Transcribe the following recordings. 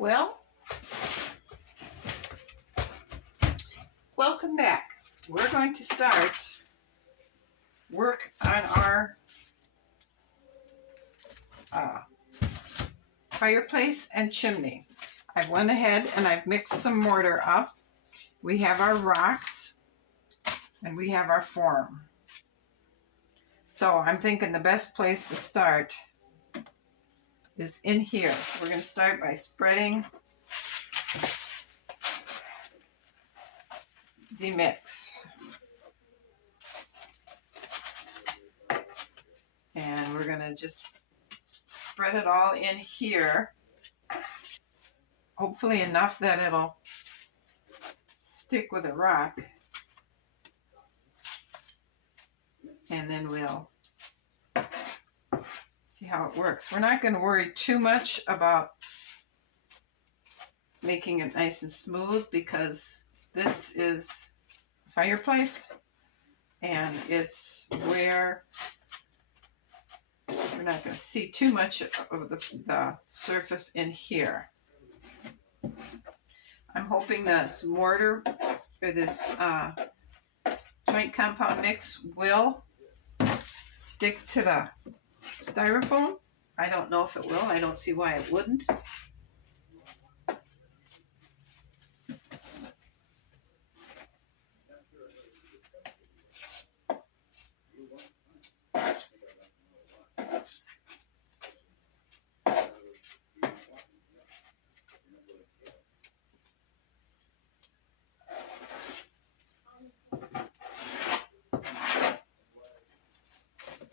Well, welcome back. We're going to start work on our fireplace and chimney. I went ahead and I've mixed some mortar up. We have our rocks and we have our form. So I'm thinking the best place to start is in here. So we're going to start by spreading the mix. And we're going to just spread it all in here. Hopefully enough that it'll stick with a rock. And then we'll see how it works. We're not going to worry too much about making it nice and smooth because this is a fireplace and it's where we're not going to see too much of the surface in here. I'm hoping this mortar or this joint compound mix will stick to the styrofoam. I don't know if it will. I don't see why it wouldn't.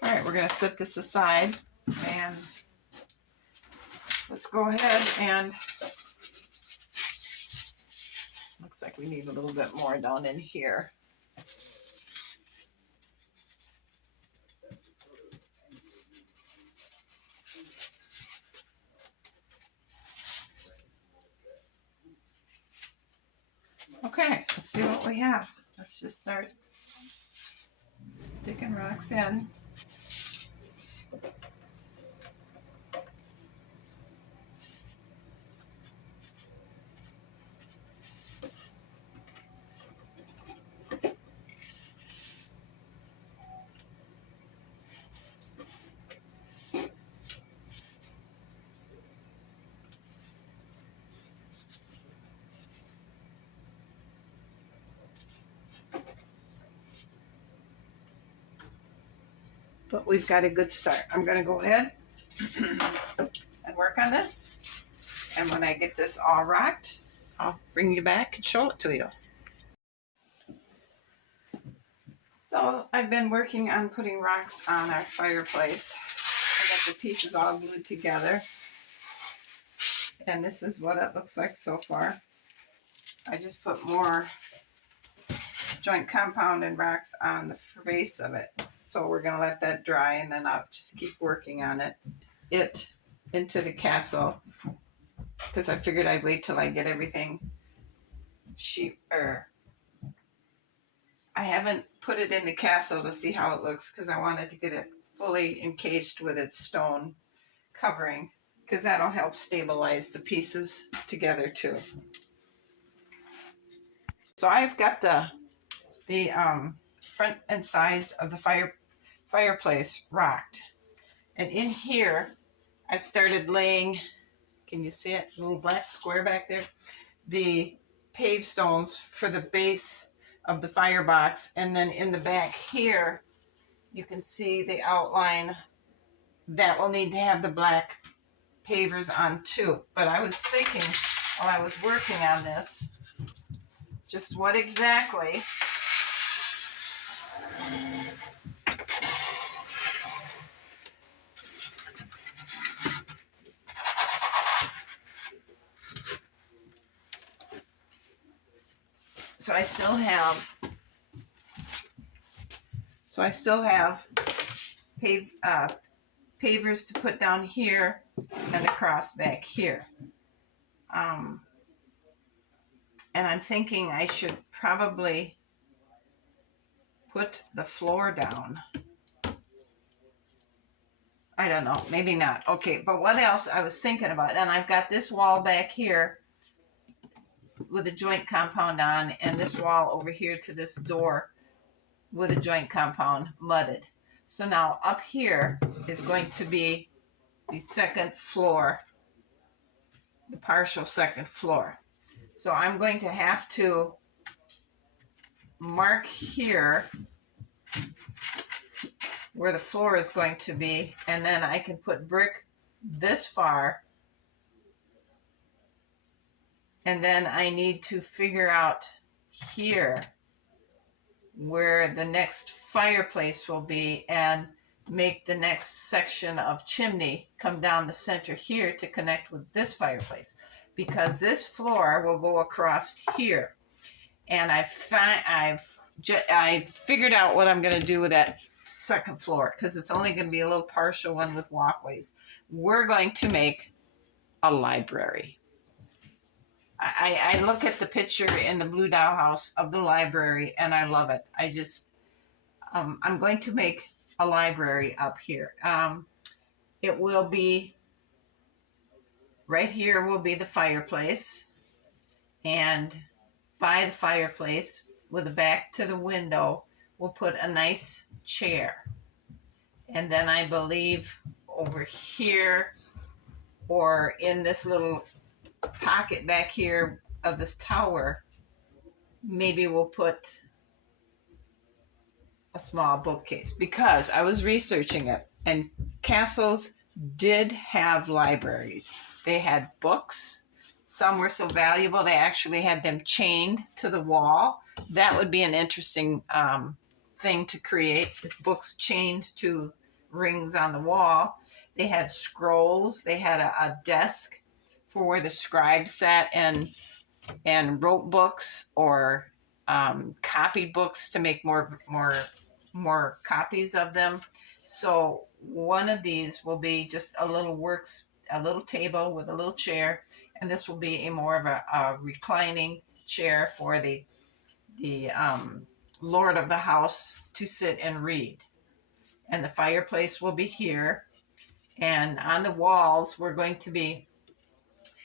All right, we're going to set this aside and let's go ahead and looks like we need a little bit more down in here. Okay, let's see what we have. Let's just start sticking rocks in. But we've got a good start. I'm going to go ahead and work on this. And when I get this all rocked, I'll bring you back and show it to you. So I've been working on putting rocks on our fireplace. I got the pieces all glued together. And this is what it looks like so far. I just put more joint compound and rocks on the face of it. So we're going to let that dry and then I'll just keep working on it into the castle because I figured I'd wait till I get everything I haven't put it in the castle to see how it looks because I wanted to get it fully encased with its stone covering because that'll help stabilize the pieces together too. So I've got the front and sides of the fireplace rocked. And in here, I've started laying, can you see it? A little black square back there? The paved stones for the base of the firebox. And then in the back here, you can see the outline that will need to have the black pavers on too. But I was thinking while I was working on this, just what exactly So I still have pavers to put down here and across back here. And I'm thinking I should probably put the floor down I don't know, maybe not. Okay, but what else I was thinking about, and I've got this wall back here with a joint compound on, and this wall over here to this door with a joint compound mudded. So now up here is going to be the second floor, the partial second floor. So I'm going to have to mark here where the floor is going to be, and then I can put brick this far, and then I need to figure out here where the next fireplace will be and make the next section of chimney come down the center here to connect with this fireplace, because this floor will go across here. And I figured out what I'm going to do with that second floor, because it's only going to be a little partial one with walkways. We're going to make a library. I look at the picture in the Blue Doll house of the library and I love it. I just, I'm going to make a library up here. It will be, right here will be the fireplace, and by the fireplace with a back to the window, we'll put a nice chair. And then I believe over here, or in this little pocket back here of this tower, maybe we'll put a small bookcase, because I was researching it and castles did have libraries. They had books. Some were so valuable they actually had them chained to the wall. That would be an interesting thing to create, is books chained to rings on the wall. They had scrolls. They had a desk for where the scribes sat and wrote books, or copied books to make more copies of them. So one of these will be just a little table with a little chair, and this will be more of a reclining chair for the lord of the house to sit and read. And the fireplace will be here, and on the walls we're going to be,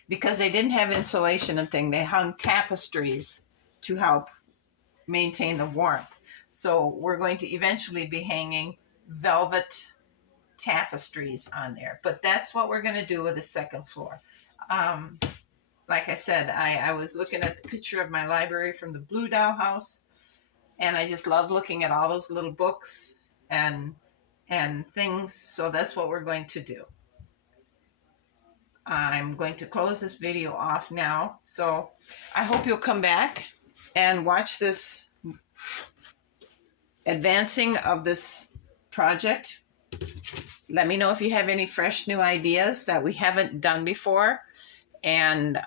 because they didn't have insulation and thing, they hung tapestries to help maintain the warmth. So we're going to eventually be hanging velvet tapestries on there. But that's what we're going to do with the second floor. Like I said, I was looking at the picture of my library from the Blue Doll house, and I just love looking at all those little books and things. So that's what we're going to do. I'm going to close this video off now. So I hope you'll come back and watch this advancing of this project. Let me know if you have any fresh new ideas that we haven't done before, and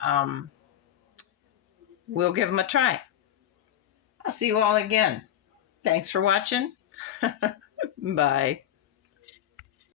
we'll give them a try. I'll see you all again. Thanks for watching. Bye.